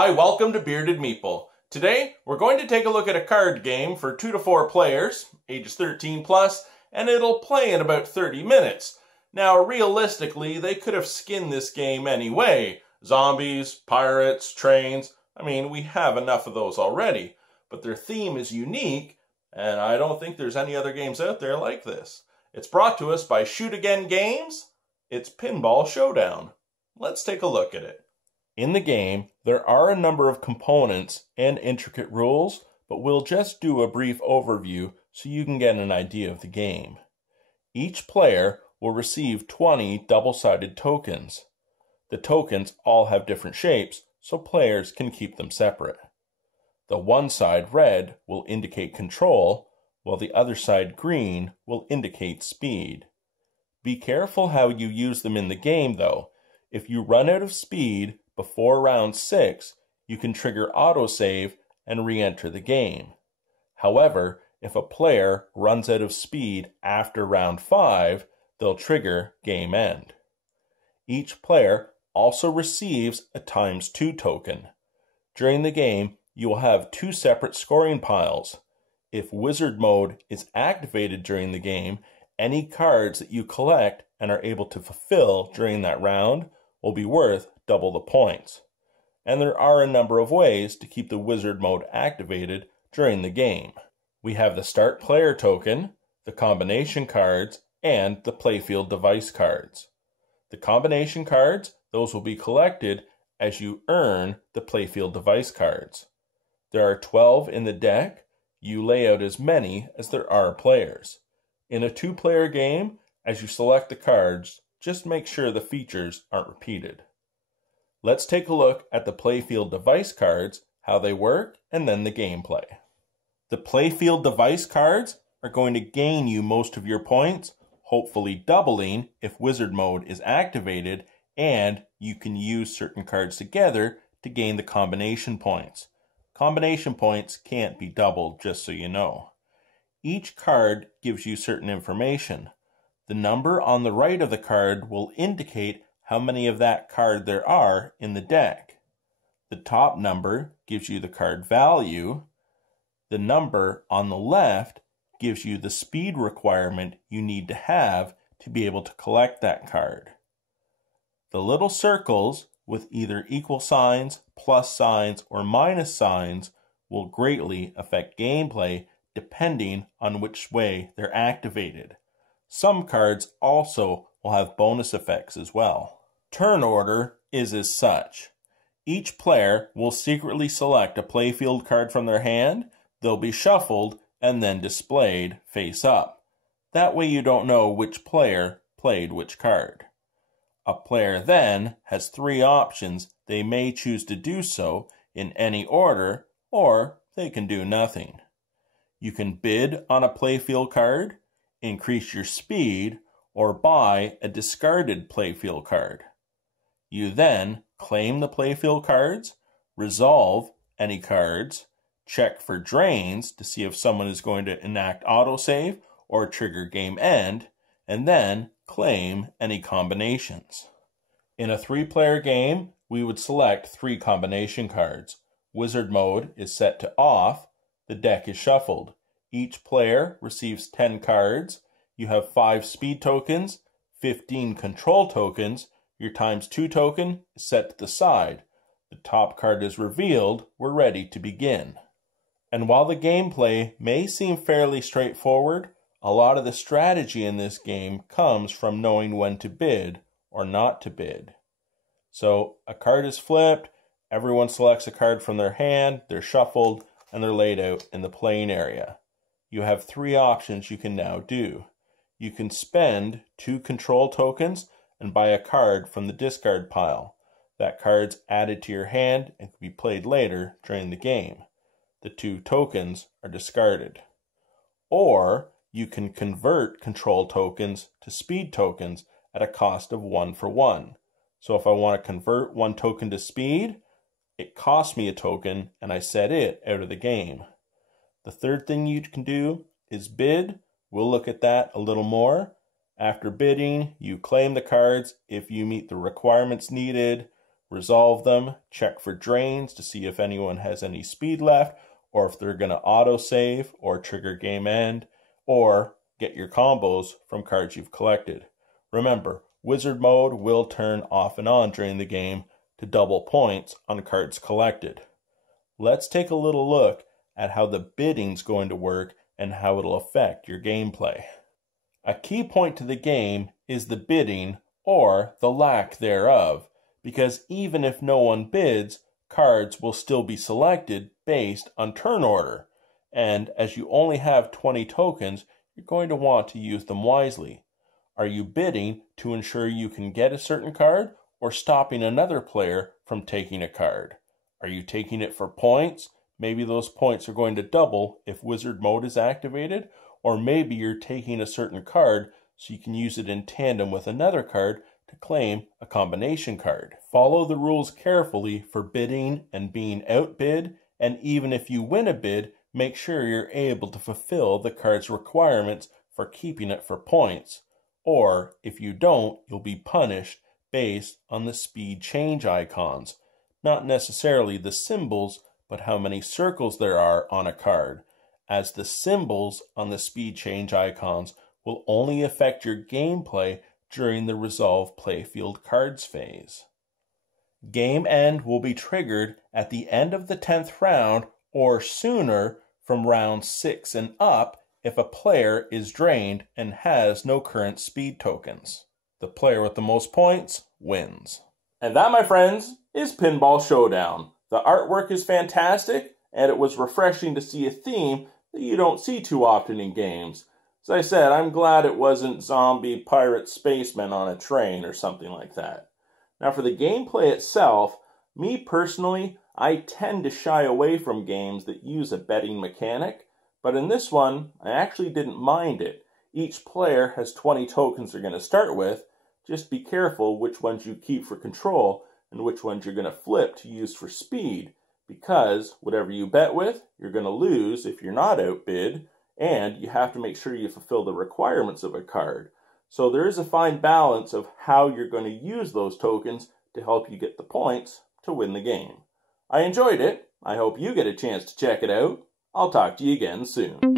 Hi, welcome to Bearded Meeple. Today, we're going to take a look at a card game for 2 to 4 players, ages 13 plus, and it'll play in about 30 minutes. Now, realistically, they could have skinned this game anyway. Zombies, pirates, trains, we have enough of those already. But their theme is unique, and I don't think there's any other games out there like this. It's brought to us by Shoot Again Games. It's Pinball Showdown. Let's take a look at it. In the game, there are a number of components and intricate rules, but we'll just do a brief overview so you can get an idea of the game. Each player will receive 20 double-sided tokens. The tokens all have different shapes, so players can keep them separate. The one side red will indicate control, while the other side green will indicate speed. Be careful how you use them in the game, though. If you run out of speed before round 6, you can trigger autosave and re-enter the game. However, if a player runs out of speed after round 5, they'll trigger game end. Each player also receives a ×2 token. During the game, you will have 2 separate scoring piles. If wizard mode is activated during the game, any cards that you collect and are able to fulfill during that round will be worth double the points. And there are a number of ways to keep the wizard mode activated during the game. We have the start player token, the combination cards, and the playfield device cards. The combination cards, those will be collected as you earn the playfield device cards. There are 12 in the deck. You lay out as many as there are players. In a 2-player game, as you select the cards, just make sure the features aren't repeated. Let's take a look at the playfield device cards, how they work, and then the gameplay. The playfield device cards are going to gain you most of your points, hopefully doubling if wizard mode is activated, and you can use certain cards together to gain the combination points. Combination points can't be doubled, just so you know. Each card gives you certain information. The number on the right of the card will indicate how many of that card there are in the deck. The top number gives you the card value. The number on the left gives you the speed requirement you need to have to be able to collect that card. The little circles with either equal signs, plus signs, or minus signs will greatly affect gameplay depending on which way they're activated. Some cards also will have bonus effects as well. Turn order is as such. Each player will secretly select a playfield card from their hand. They'll be shuffled and then displayed face up. That way you don't know which player played which card. A player then has 3 options. They may choose to do so in any order, or they can do nothing. You can bid on a playfield card, increase your speed, or buy a discarded playfield card. You then claim the playfield cards, resolve any cards, check for drains to see if someone is going to enact autosave or trigger game end, and then claim any combinations. In a 3-player game, we would select 3 combination cards. Wizard mode is set to off. The deck is shuffled. Each player receives 10 cards. You have 5 speed tokens, 15 control tokens. Your ×2 token is set to the side. The top card is revealed. We're ready to begin. And while the gameplay may seem fairly straightforward, a lot of the strategy in this game comes from knowing when to bid or not to bid. So a card is flipped, everyone selects a card from their hand, they're shuffled, and they're laid out in the playing area. You have 3 options you can now do. You can spend 2 control tokens and buy a card from the discard pile. That card's added to your hand and can be played later during the game. The 2 tokens are discarded. Or you can convert control tokens to speed tokens at a cost of 1 for 1. So if I want to convert 1 token to speed, it costs me a token and I set it out of the game. The third thing you can do is bid. We'll look at that a little more. After bidding, you claim the cards if you meet the requirements needed. resolve them, check for drains to see if anyone has any speed left, or if they're going to autosave or trigger game end, or get your combos from cards you've collected. Remember, Wizard mode will turn off and on during the game to double points on cards collected. Let's take a little look at how the bidding's going to work and how it'll affect your gameplay. A key point to the game is the bidding or the lack thereof, because even if no one bids, cards will still be selected based on turn order. And as you only have 20 tokens, you're going to want to use them wisely. Are you bidding to ensure you can get a certain card, or stopping another player from taking a card? Are you taking it for points? Maybe those points are going to double if Wizard mode is activated, or maybe you're taking a certain card so you can use it in tandem with another card to claim a combination card. Follow the rules carefully for bidding and being outbid, and even if you win a bid, make sure you're able to fulfill the card's requirements for keeping it for points. Or if you don't, you'll be punished based on the speed change icons. Not necessarily the symbols, but how many circles there are on a card, as the symbols on the speed change icons will only affect your gameplay during the Resolve Playfield cards phase. Game end will be triggered at the end of the 10th round or sooner from round 6 and up if a player is drained and has no current speed tokens. The player with the most points wins. And that, my friends, is Pinball Showdown. The artwork is fantastic, and it was refreshing to see a theme that you don't see too often in games. As I said, I'm glad it wasn't zombie pirate spacemen on a train or something like that. Now for the gameplay itself, me personally, I tend to shy away from games that use a betting mechanic, but in this one, I actually didn't mind it. Each player has 20 tokens they're going to start with. Just be careful which ones you keep for control and which ones you're going to flip to use for speed, because whatever you bet with, you're going to lose if you're not outbid, and you have to make sure you fulfill the requirements of a card. So there is a fine balance of how you're going to use those tokens to help you get the points to win the game. I enjoyed it. I hope you get a chance to check it out. I'll talk to you again soon.